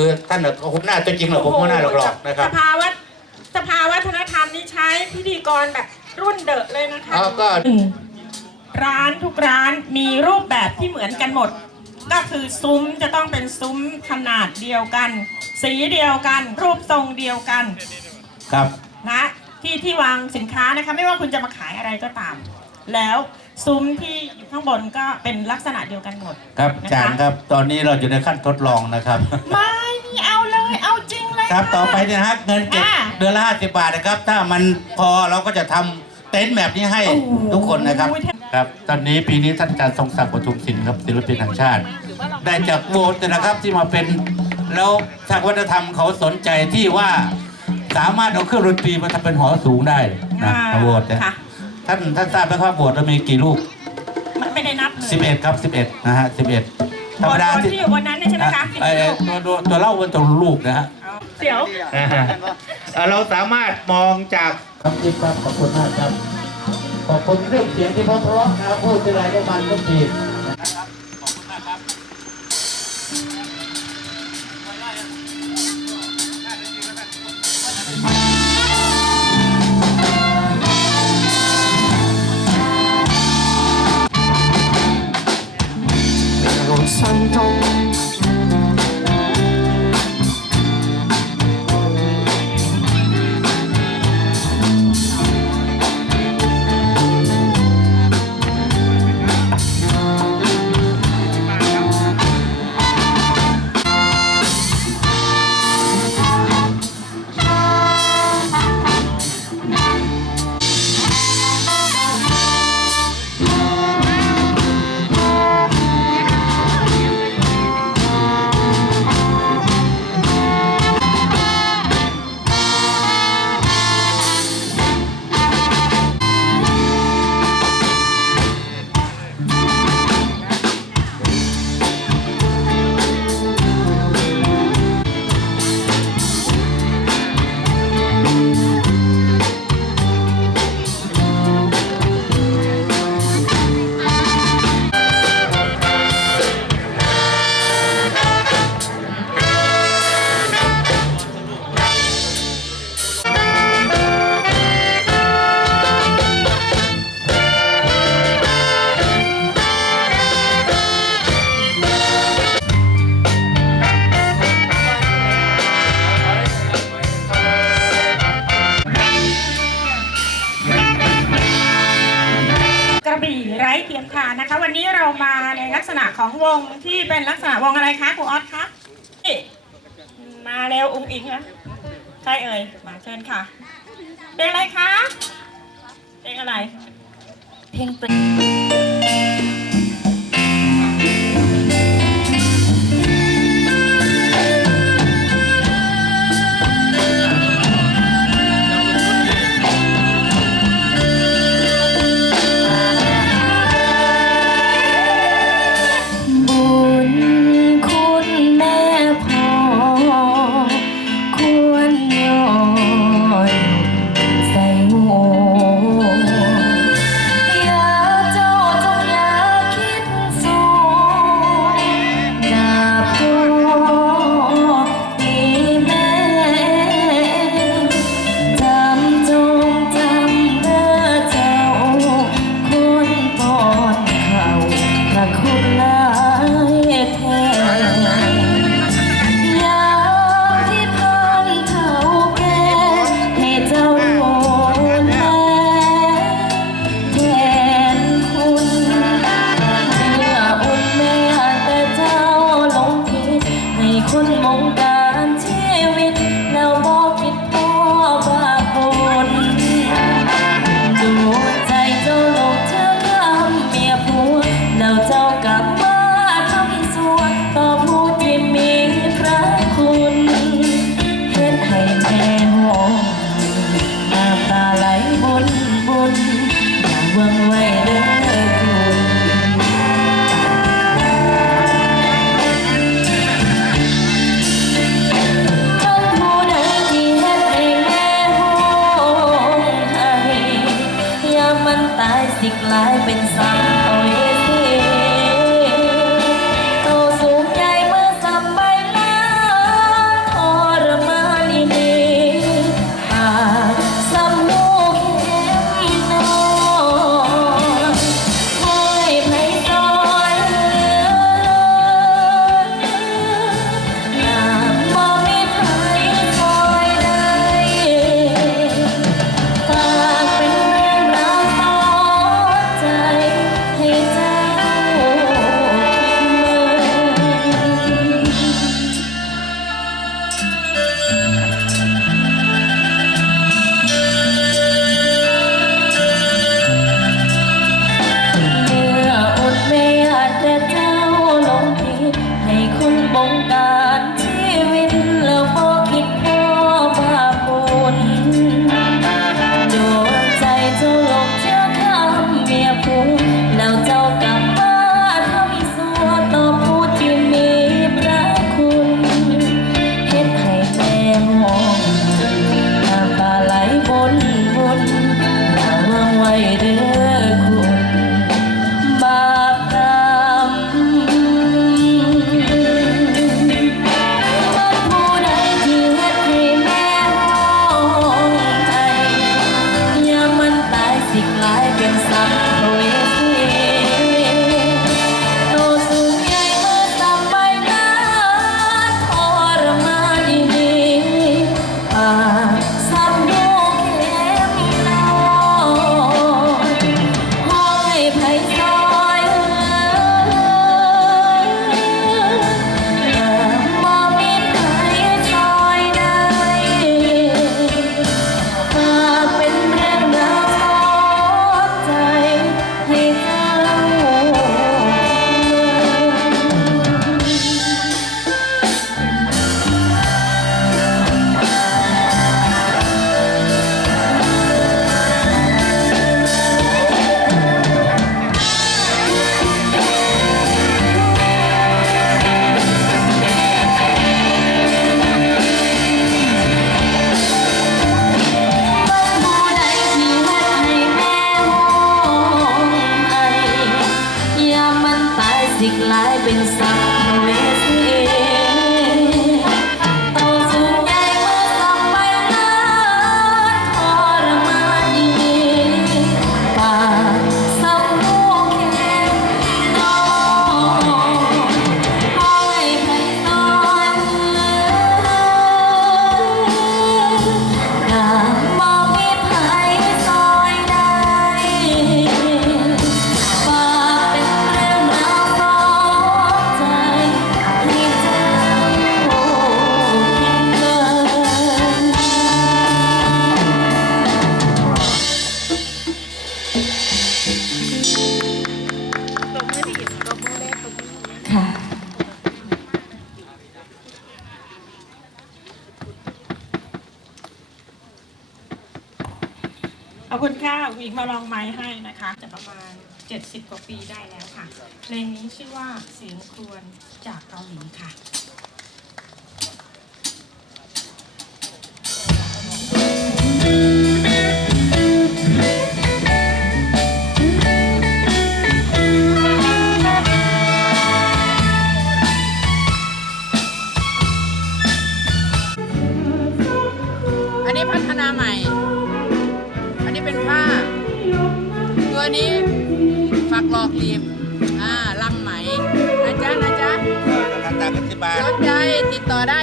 คือท่านน่ะผมหน้าตัวจริงเหรอผมก็หน้าหลอกๆนะครับ สภาวัฒสภาวัฒนธรรมนี่ใช้พิธีกรแบบรุ่นเดอะเลยนะคะแล้วก็ร้านทุกร้านมีรูปแบบที่เหมือนกันหมด ก็คือซุ้มจะต้องเป็นซุ้มขนาดเดียวกัน สีเดียวกัน รูปทรงเดียวกันครับ นะที่ที่วางสินค้านะคะไม่ว่าคุณจะมาขายอะไรก็ตาม แล้วซุ้มที่อยู่ข้างบนก็เป็นลักษณะเดียวกันหมด ครับนะคะอาจารย์ครับ ตอนนี้เราอยู่ในขั้นทดลองนะครับ ไม่นี่ เอาเลย เอาจริงเลยครับะต่อไปเนี่ยนะฮะเงินเก็บอ่าเดือนละห้าสิบบาทนะครับ ถ้ามันพอเราก็จะทำเต็นท์แบบนี้ให้โอ้โหทุกคนนะครับครับ ตอนนี้ปีนี้ท่านอาจารย์ทรงศักดิ์ปทุมศิลป์ครับศิลปินแห่งชาติ ได้จากโหวตนะครับที่มาเป็นแล้วทางวัฒนธรรมเขาสนใจที่ว่าสามารถเอาเครื่องดนตรีมาทำเป็นหอสูงได้นะอ่าโหวตนะค่ะ ท่านท่านทราบไหมครับโหวตเรามีกี่ลูก ไม่ไม่ได้นับเลย11 ครับ 11นะฮะ11 ธรรมดาบทที่อยู่บนนั้นเนี่ยใช่ไหมคะเอ่อตัวตัวตัวเล่าเป็นตัวลูกนะฮะเดี๋ยว อ่าเราสามารถมองจากครับยิบครับขอบคุณมากครับ ขอบคุณเครื่องเสียงที่เพราะๆนะครับพูดที่ไรก็มันทุกทีนะครับขอบคุณมากครับ ของวงที่เป็นลักษณะวงอะไรคะครูออสคะมาเร็วอุ้งอิงนะใช่เอ่ยมาเชิญค่ะเพลงอะไรคะเพลงอะไรเพลงเปร อบคุณค่ะวิงมาลองไม้ให้นะคะ จะประมาณ 70 กว่าปีได้แล้วค่ะ เพลงนี้ชื่อว่าเสียงครวญจากเกาหลีค่ะอันนี้พัฒนาใหม่ ตัวนี้ฝักหลอกรีบอ่าลังไหมนะจ๊ะนะจ๊ะราคาตามกันที่บาทสนใจติดต่อได้